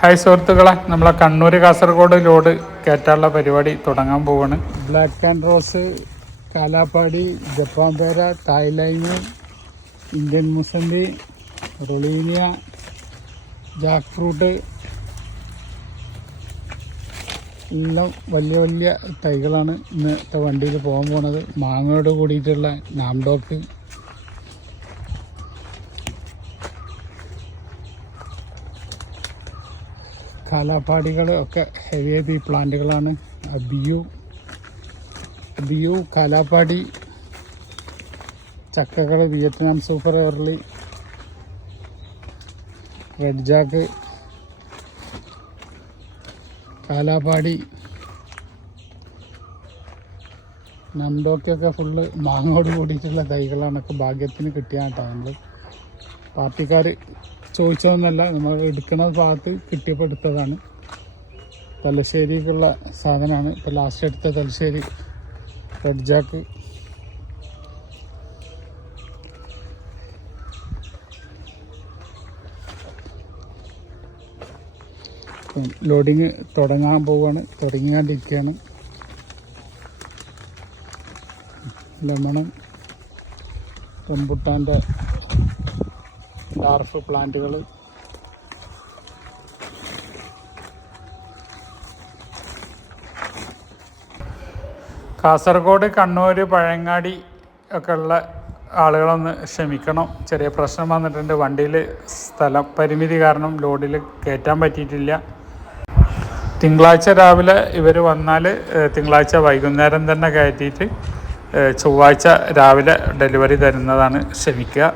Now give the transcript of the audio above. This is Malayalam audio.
ഹായ് സുഹൃത്തുക്കളെ. നമ്മളെ കണ്ണൂർ കാസർഗോഡ് ലോഡ് കയറ്റാനുള്ള പരിപാടി തുടങ്ങാൻ പോവാണ്. Black and rose Kalapadi Japan പേര തായ്ലൈന് ഇന്ത്യൻ മുസന്തി റൊളീനിയ ജാക്ക് ഫ്രൂട്ട് എല്ലാം വലിയ വലിയ തൈകളാണ് ഇന്നത്തെ വണ്ടിയിൽ പോകാൻ പോണത്. മാങ്ങയോട് കൂടിയിട്ടുള്ള നാംഡോക്ക് കാലാപ്പാടികൾ ഒക്കെ ഹെവി ഹെവി പ്ലാന്റുകളാണ്. ബിയു ബിയു Kalapadi ചക്കകൾ Vietnam super early red jack Kalapadi നണ്ടോക്കൊക്കെ full മാങ്ങോട് കൂടിയിട്ടുള്ള തൈകളാണൊക്കെ ഭാഗ്യത്തിന് കിട്ടിയാണ് കേട്ടോ നമ്മൾ പാർട്ടിക്കാർ ചോദിച്ചതൊന്നല്ല നമ്മൾ എടുക്കുന്ന ഭാഗത്ത് കിട്ടിയപ്പോൾ എടുത്തതാണ്. തലശ്ശേരിക്കുള്ള സാധനമാണ്. ഇപ്പോൾ ലാസ്റ്റ് എടുത്ത തലശ്ശേരി റെഡ് ജാക്ക് ലോഡിങ് തുടങ്ങാൻ പോവുകയാണ് തുടങ്ങിക്കൊണ്ടിരിക്കുകയാണ്. ലെമണും റംബുട്ടാന്റെ ഡാർഫ് പ്ലാന്റുകൾ. കാസർഗോഡ് കണ്ണൂർ പഴങ്ങാടി ഒക്കെ ഉള്ള ആളുകളൊന്ന് ക്ഷമിക്കണം. ചെറിയ പ്രശ്നം വന്നിട്ടുണ്ട്. വണ്ടിയിൽ സ്ഥലം പരിമിതി കാരണം ലോഡിൽ കയറ്റാൻ പറ്റിയിട്ടില്ല. തിങ്കളാഴ്ച രാവിലെ ഇവർ വന്നാൽ തിങ്കളാഴ്ച വൈകുന്നേരം തന്നെ കയറ്റിയിട്ട് ചൊവ്വാഴ്ച രാവിലെ ഡെലിവറി തരുന്നതാണ് ക്ഷമിക്കുക.